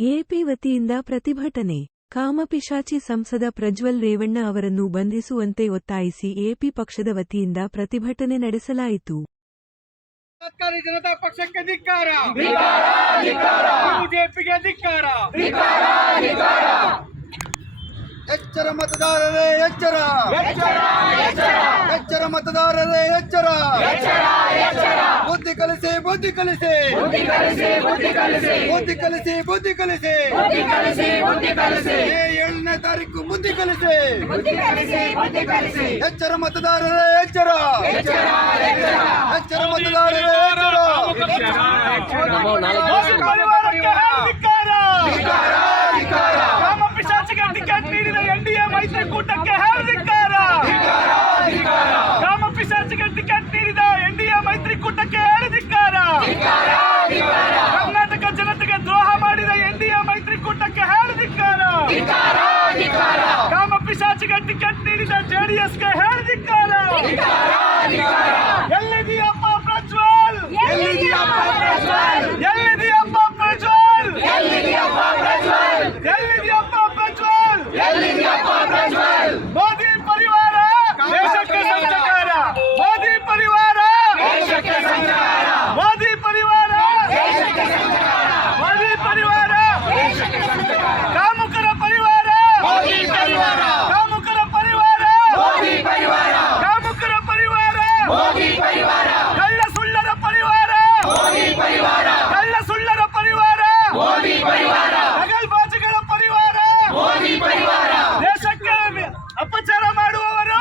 AP ವತಿಯಿಂದ ಪ್ರತಿಭಟನೆ. ಕಾಮಪಿಶಾಚಿ ಸಂಸದ ಪ್ರಜ್ವಲ್ ರೇವಣ್ಣ ಅವರನ್ನು ಬಂಧಿಸುವಂತೆ ಒತ್ತಾಯಿಸಿ ಎಪಿ ಪಕ್ಷದ ವತಿಯಿಂದ ಪ್ರತಿಭಟನೆ ನಡೆಸಲಾಯಿತು. ಸರ್ಕಾರಿ ಜನತಾ ಪಕ್ಷಕ್ಕೆ ಧಿಕ್ಕಾರ. ಬಿಜೆಪಿಗೆ ಧಿಕ್ಕಾರ. ಎಚ್ಚರ ಮತದಾರರೇ ಎಚ್ಚರ. ಎಚ್ಚರ ಮತದಾರರೇ ಎಚ್ಚರ. ಬುದ್ಧಿ ಕಲಿಸಿ ಬುದ್ಧಿ ಕಲಿಸಿ. ಬುದ್ಧಿ ಕಲಿಸಿ ಬುದ್ಧಿ ಕಲಿಸಿ. ಮೇ ಏಳನೇ ತಾರೀಕು ಬುದ್ಧಿ ಕಲಿಸಿ. ಎಚ್ಚರ ಮತದಾರರೇ ಎಚ್ಚರ. ಎಚ್ಚರ ಮತದಾರರೇ ಎಚ್ಚರ. ಮೋದಿ ಪರಿವಾರಕ್ಕೆ ಧಿಕ್ಕಾರ ರಾಮ ಪಿಶಾಚಿಗೆ ಟಿಕೆಟ್ ನೀಡಿದ ಎನ್ಡಿಎ ಮೈತ್ರಿಕೂಟಕ್ಕೆ ಧಿಕ್ಕಾರ ರಾಮ ಪಿಶಾಚಿಗೆ ಟಿಕೆಟ್ ನೀಡಿದ ಎನ್ಡಿಎ ಮೈತ್ರಿಕೂಟಕ್ಕೆ ಧಿಕ್ಕಾರ ಕರ್ನಾಟಕ ಜನತೆಗೆ ದ್ರೋಹ ಮಾಡಿದ ಎನ್ಡಿಎ ಮೈತ್ರಿಕೂಟಕ್ಕೆ ಧಿಕ್ಕಾರ ಕಾಮ ಪಿಶಾಚಿಗೆ ಟಿಕೆಟ್ ನೀಡಿದ ಜೆಡಿಎಸ್ಗೆ ಧಿಕ್ಕಾರ ಎಲ್ಲಿದೆಯಪ್ಪ ಪ್ರಜ್ವಲ್ ಎಲ್ಲಿದೆಯಪ್ಪ ಪ್ರಜ್ವಲ್ ಎಲ್ಲಿದೆಯಪ್ಪ ಪ್ರಜ್ವಲ್ ಮೋದಿ ಪರಿವಾರ ದೇಶಕ್ಕೆ ಸಂಚಕಾರ ಮೋದಿ ಪರಿವಾರ ಮೋದಿ ಪರಿವಾರ ಮೋದಿ ಪರಿವಾರ ಕಾಮುಕರ ಪರಿವಾರ ಕಾಮುಕರ ಪರಿವಾರ ಕಾಮುಕರ ಪರಿವಾರ ಕಳ್ಳ ಸುಳ್ಳರ ಪರಿವಾರ! ಕಳ್ಳ ಸುಳ್ಳರ ಪರಿವಾರ! ನಗಲ್ಬಾಜಿಗಳ ಪರಿವಾರ! ದೇಶಕ್ಕೆ ಅಪಚಾರ ಮಾಡುವವರು!